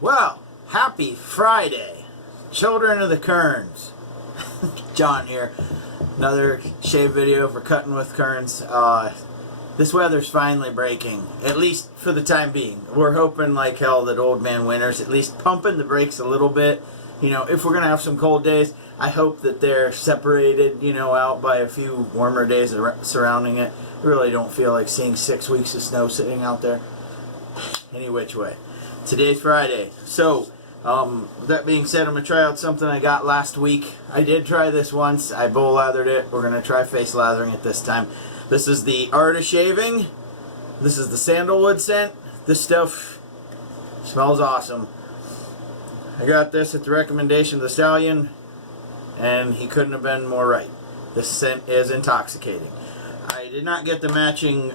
Well, happy Friday, children of the Kerns. John here. Another shave video for cutting with Kerns. This weather's finally breaking, at least for the time being. We're hoping like hell that Old Man Winter's at least pumping the brakes a little bit. You know, if we're going to have some cold days, I hope that they're separated, you know, out by a few warmer days surrounding it. I really don't feel like seeing 6 weeks of snow sitting out there. Any which way. Today's Friday. So, with that being said, I'm going to try out something I got last week. I did try this once. I bowl lathered it. We're going to try face lathering it this time. This is the Art of Shaving. This is the Sandalwood scent. This stuff smells awesome. I got this at the recommendation of the Stallion, and he couldn't have been more right. This scent is intoxicating. I did not get the matching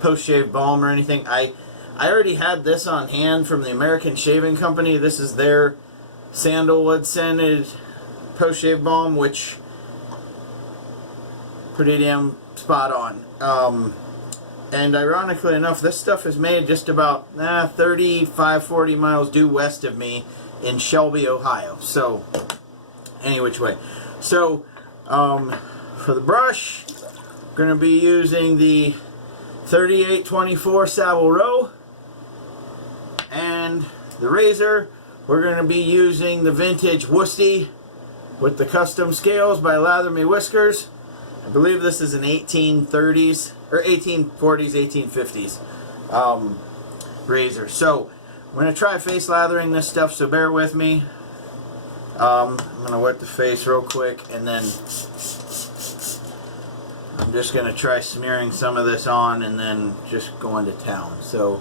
post-shave balm or anything. I already had this on hand from the American Shaving Company. This is their sandalwood scented post-shave balm, which pretty damn spot on. And ironically enough, this stuff is made just about 35-40 miles due west of me in Shelby, Ohio. So, any which way. So, for the brush, we're going to be using the 3824 Savile Row. And the razor, we're going to be using the vintage Woostie with the custom scales by Lather Me Whiskers. I believe this is an 1830s or 1840s, 1850s razor. So I'm going to try face lathering this stuff, so bear with me. I'm going to wet the face real quick, and then I'm just going to try smearing some of this on and then just going to town. So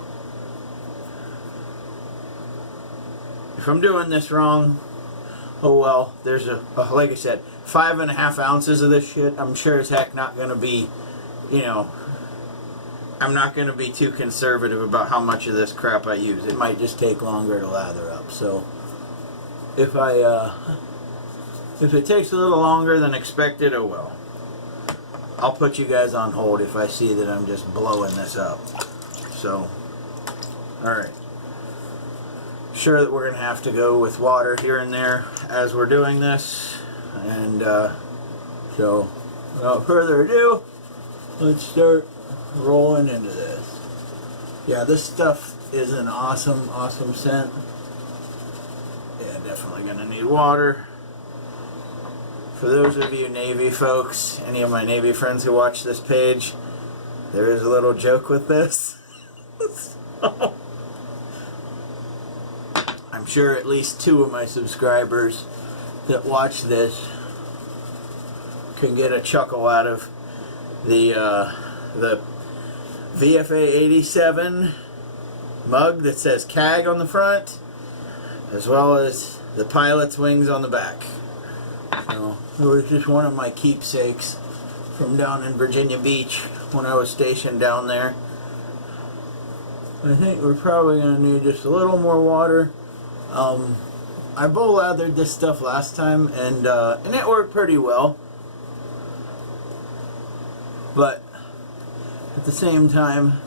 if I'm doing this wrong, oh well. There's like I said, 5.5 ounces of this shit. I'm sure as heck not going to be, you know, I'm not going to be too conservative about how much of this crap I use. It might just take longer to lather up. So if it takes a little longer than expected, oh well. I'll put you guys on hold if I see that I'm just blowing this up. So, alright. Sure that we're going to have to go with water here and there as we're doing this. And so, without further ado, let's start rolling into this. Yeah, this stuff is an awesome, awesome scent. Yeah, definitely going to need water. For those of you Navy folks, any of my Navy friends who watch this page, there is a little joke with this. So, I'm sure at least 2 of my subscribers that watch this can get a chuckle out of the VFA 87 mug that says CAG on the front, as well as the pilot's wings on the back. So, it was just one of my keepsakes from down in Virginia Beach when I was stationed down there. I think we're probably going to need just a little more water. I bowl lathered this stuff last time, and it worked pretty well. But at the same time,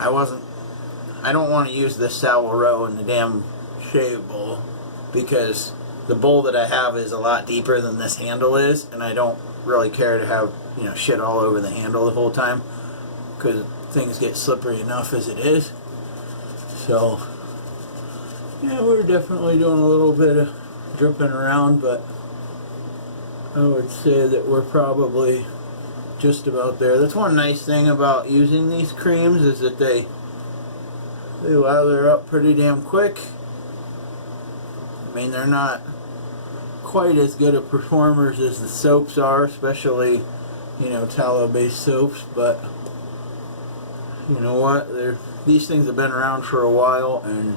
I don't want to use this Savile Row in the damn shave bowl, because the bowl that I have is a lot deeper than this handle is, and I don't really care to have, you know, shit all over the handle the whole time, because things get slippery enough as it is. So yeah, we're definitely doing a little bit of dripping around, but I would say that we're probably just about there. That's one nice thing about using these creams, is that they lather up pretty damn quick. I mean, they're not quite as good of performers as the soaps are, especially, you know, tallow-based soaps, but you know what? These things have been around for a while, and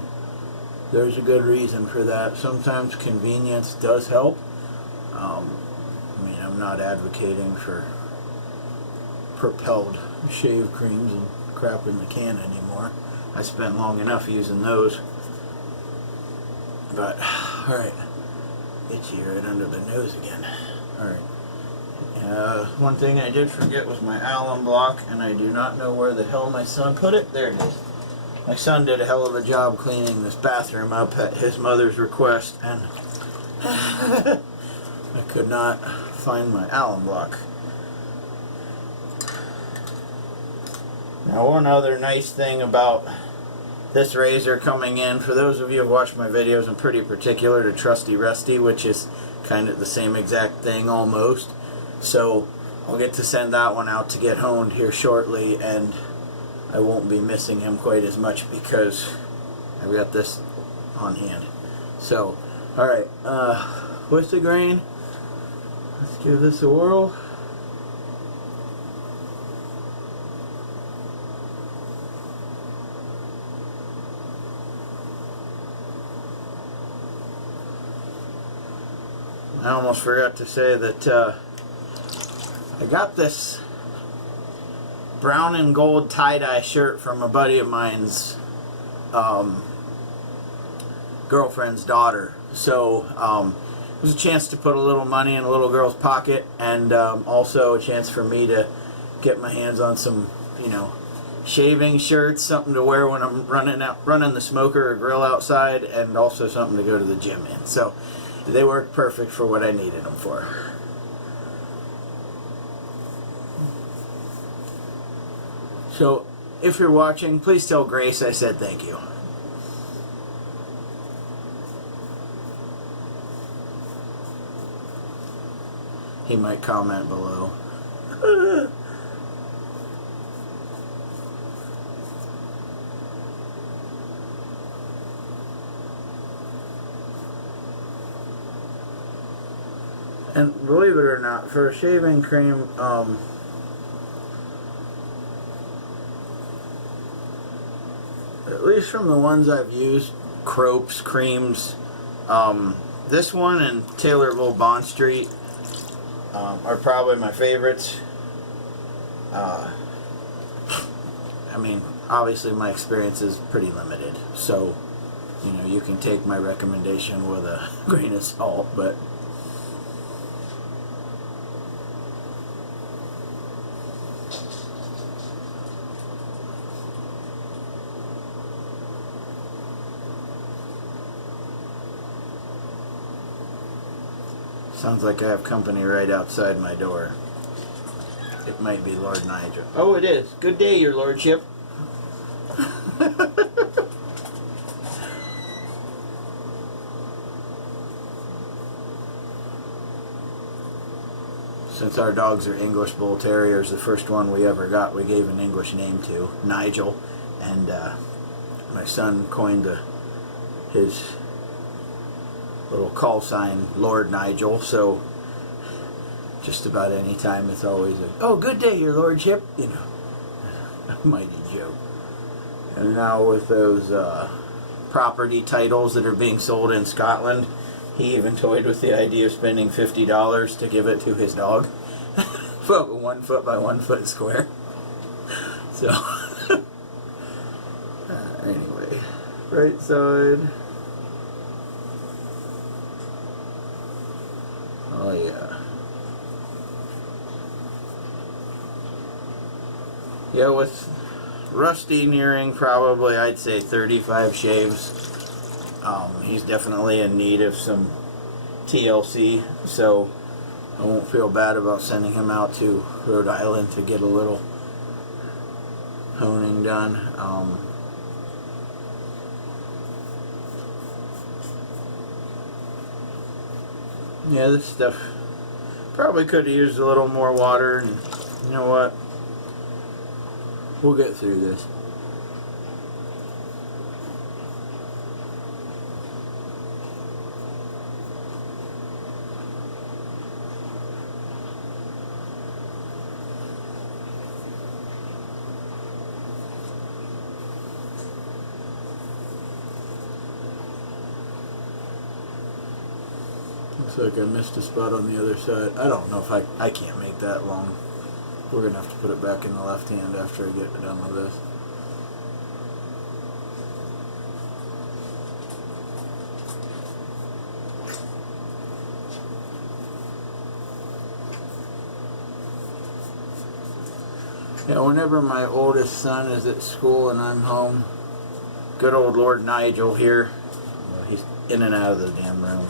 there's a good reason for that. Sometimes convenience does help. I mean, I'm not advocating for propelled shave creams and crap in the can anymore. I spent long enough using those. But, alright. Itchy right under the nose again. Alright. One thing I did forget was my alum block, and I do not know where the hell my son put it. There it is. My son did a hell of a job cleaning this bathroom up at his mother's request, and I could not find my alum block. Now, one other nice thing about this razor coming in, for those of you who have watched my videos, I'm pretty particular to Trusty Rusty, which is kind of the same exact thing almost. So I'll get to send that one out to get honed here shortly, and I won't be missing him quite as much because I've got this on hand. So, alright, with the grain, let's give this a whirl. I almost forgot to say that I got this brown and gold tie-dye shirt from a buddy of mine's girlfriend's daughter. So it was a chance to put a little money in a little girl's pocket, and also a chance for me to get my hands on some, you know, shaving shirts, something to wear when I'm running the smoker or grill outside, and also something to go to the gym in. So they work perfect for what I needed them for. So, if you're watching, please tell Grace I said thank you. He might comment below. And believe it or not, for a shaving cream, at least from the ones I've used, Cropes, creams, this one and Taylorville Bond Street are probably my favorites. I mean, obviously my experience is pretty limited, so, you know, you can take my recommendation with a grain of salt, but sounds like I have company right outside my door. It might be Lord Nigel. Oh, it is. Good day, your lordship. Since our dogs are English Bull Terriers, the first one we ever got we gave an English name to, Nigel, and my son coined his little call sign Lord Nigel, so just about any time it's always a, oh, good day, your lordship, you know, a mighty joke. And now with those property titles that are being sold in Scotland, he even toyed with the idea of spending $50 to give it to his dog. 1 foot by 1 foot square. So anyway, right side. Oh yeah. Yeah, with Rusty nearing probably, I'd say 35 shaves. He's definitely in need of some TLC, so I won't feel bad about sending him out to Rhode Island to get a little honing done. Yeah, this stuff probably could have used a little more water, and you know what? We'll get through this. Looks like I missed a spot on the other side. I don't know if I can't make that long. We're going to have to put it back in the left hand after I get done with this. Yeah, whenever my oldest son is at school and I'm home, good old Lord Nigel here. He's in and out of the damn room.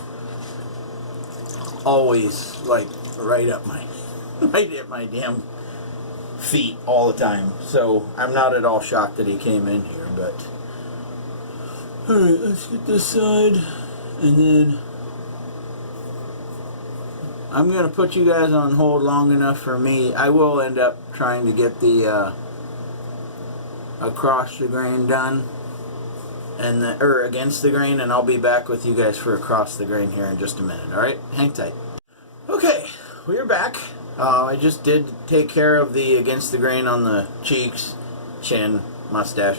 Always like right at my damn feet all the time. So I'm not at all shocked that he came in here, but alright, let's get this side, and then I'm going to put you guys on hold long enough for me. I will end up trying to get the across the grain done, and against the grain, and I'll be back with you guys for across the grain here in just a minute. Alright, hang tight. Okay, we're back. I just did take care of the against the grain on the cheeks, chin, mustache,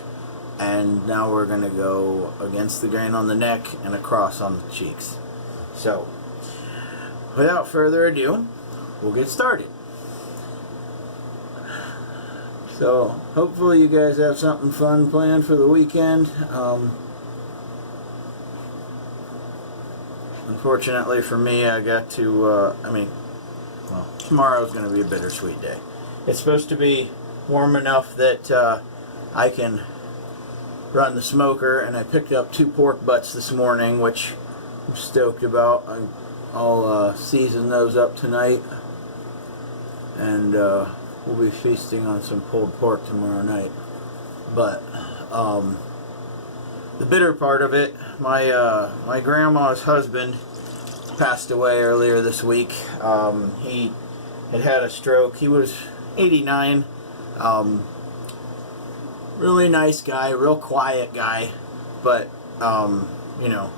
and now we're going to go against the grain on the neck and across on the cheeks. So, without further ado, we'll get started. So, hopefully you guys have something fun planned for the weekend. Unfortunately for me, I got to, well, tomorrow's going to be a bittersweet day. It's supposed to be warm enough that I can run the smoker, and I picked up 2 pork butts this morning, which I'm stoked about. I'll season those up tonight, and we'll be feasting on some pulled pork tomorrow night. But the bitter part of it, my grandma's husband passed away earlier this week. He had a stroke. He was 89. Really nice guy, real quiet guy, but you know,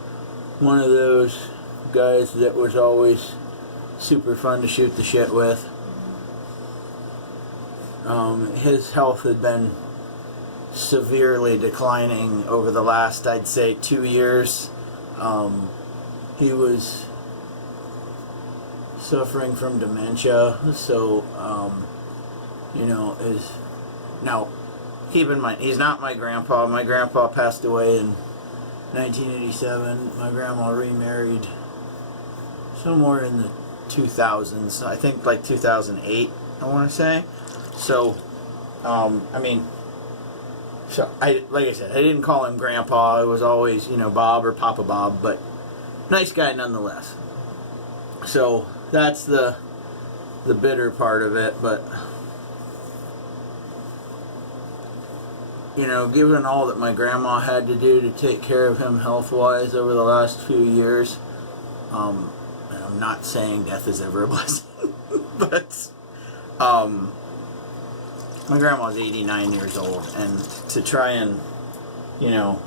one of those guys that was always super fun to shoot the shit with. His health had been severely declining over the last, I'd say, 2 years. He was suffering from dementia, so you know, now keep in mind, he's not my grandpa. My grandpa passed away in 1987. My grandma remarried somewhere in the 2000s. I think like 2008, I want to say. So, I mean, so like I said, I didn't call him grandpa. It was always, you know, Bob or Papa Bob, but nice guy nonetheless. So that's the bitter part of it, but you know, given all that my grandma had to do to take care of him health-wise over the last few years, and I'm not saying death is ever a blessing, but my grandma's 89 years old, and to try and, you know,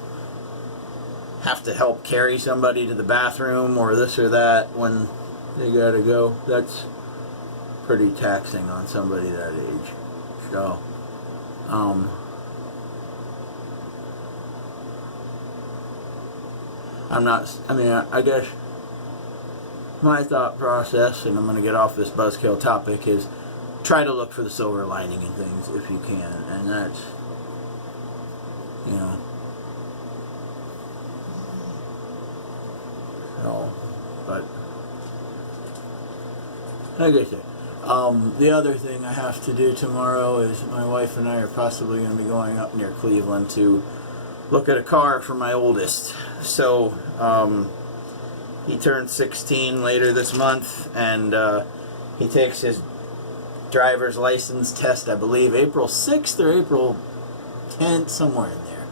have to help carry somebody to the bathroom or this or that when they gotta go, that's pretty taxing on somebody that age. So, I guess my thought process, and I'm going to get off this buzzkill topic, is try to look for the silver lining in things if you can, and that's, you know, so, but, like I said, the other thing I have to do tomorrow is my wife and I are possibly going to be going up near Cleveland to look at a car for my oldest. So, he turned 16 later this month, and he takes his driver's license test, I believe, April 6th or April 10th, somewhere in there.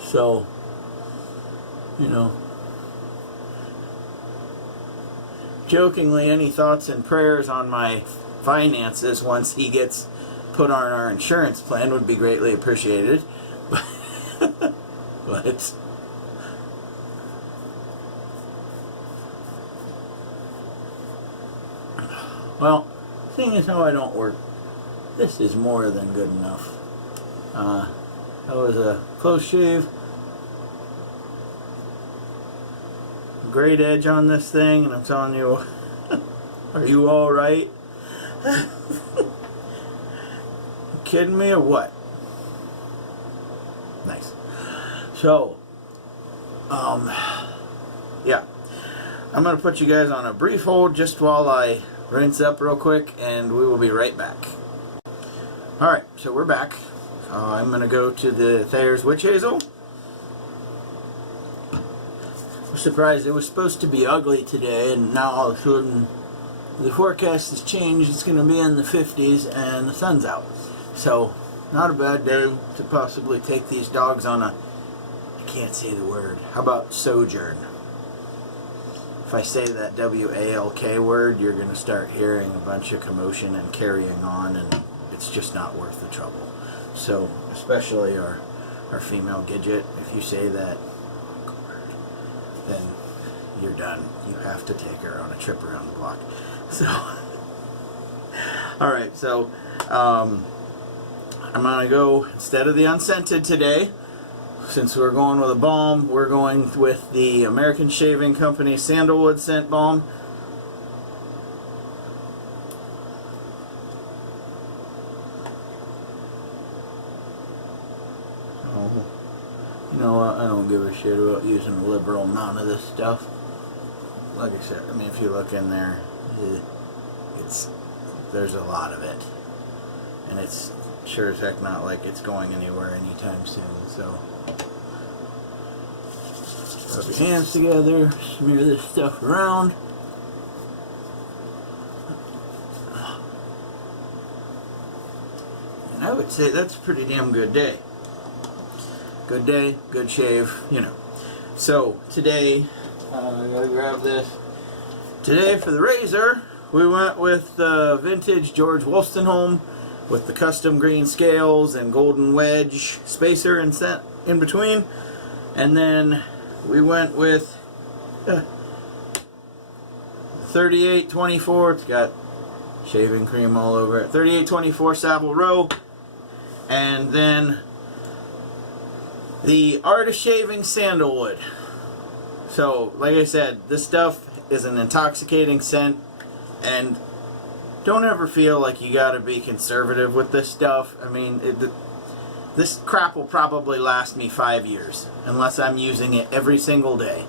So, you know, jokingly, any thoughts and prayers on my finances once he gets put on our insurance plan would be greatly appreciated. But well, seeing as how I don't work, this is more than good enough. That was a close shave. Great edge on this thing, and I'm telling you, are you alright? You kidding me or what? Nice. So, yeah. I'm going to put you guys on a brief hold just while I rinse up real quick, and we will be right back. Alright, so we're back. I'm going to go to the Thayer's Witch Hazel. I'm surprised. It was supposed to be ugly today, and now all of a sudden the forecast has changed. It's going to be in the 50s and the sun's out. So, not a bad day to possibly take these dogs on a, I can't say the word, how about sojourn? If I say that W-A-L-K word, you're going to start hearing a bunch of commotion and carrying on, and it's just not worth the trouble. So, especially our female Gidget, if you say that word, then you're done. You have to take her on a trip around the block. So, alright, so, I'm going to go, instead of the unscented today, since we're going with a balm, we're going with the American Shaving Company Sandalwood Scent Balm. Oh, you know what, I don't give a shit about using a liberal amount of this stuff. Like I said, I mean, if you look in there, there's a lot of it. And it's sure as heck not like it's going anywhere anytime soon, so rub your hands together, smear this stuff around. And I would say that's a pretty damn good day. Good day, good shave, you know. So today, I gotta grab this. Today for the razor, we went with the vintage George Wolstenholme with the custom green scales and golden wedge spacer and set in between. And then we went with 3824. It's got shaving cream all over it. 3824 Savile Row. And then the Art of Shaving Sandalwood. So, like I said, this stuff is an intoxicating scent, and don't ever feel like you gotta be conservative with this stuff. I mean, this crap will probably last me 5 years, unless I'm using it every single day.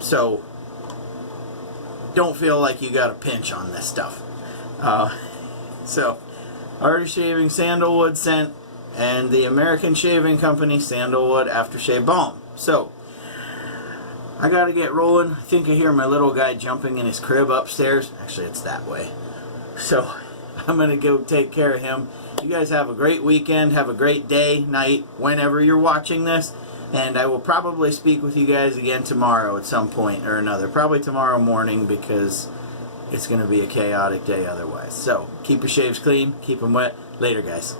So, don't feel like you got a pinch on this stuff. So, Art of Shaving Sandalwood scent, and the American Shaving Company Sandalwood Aftershave Balm. So, I gotta get rolling. I think I hear my little guy jumping in his crib upstairs. Actually, it's that way. So, I'm gonna go take care of him. You guys have a great weekend. Have a great day, night, whenever you're watching this. And I will probably speak with you guys again tomorrow at some point or another. Probably tomorrow morning, because it's gonna be a chaotic day otherwise. So, keep your shaves clean. Keep them wet. Later, guys.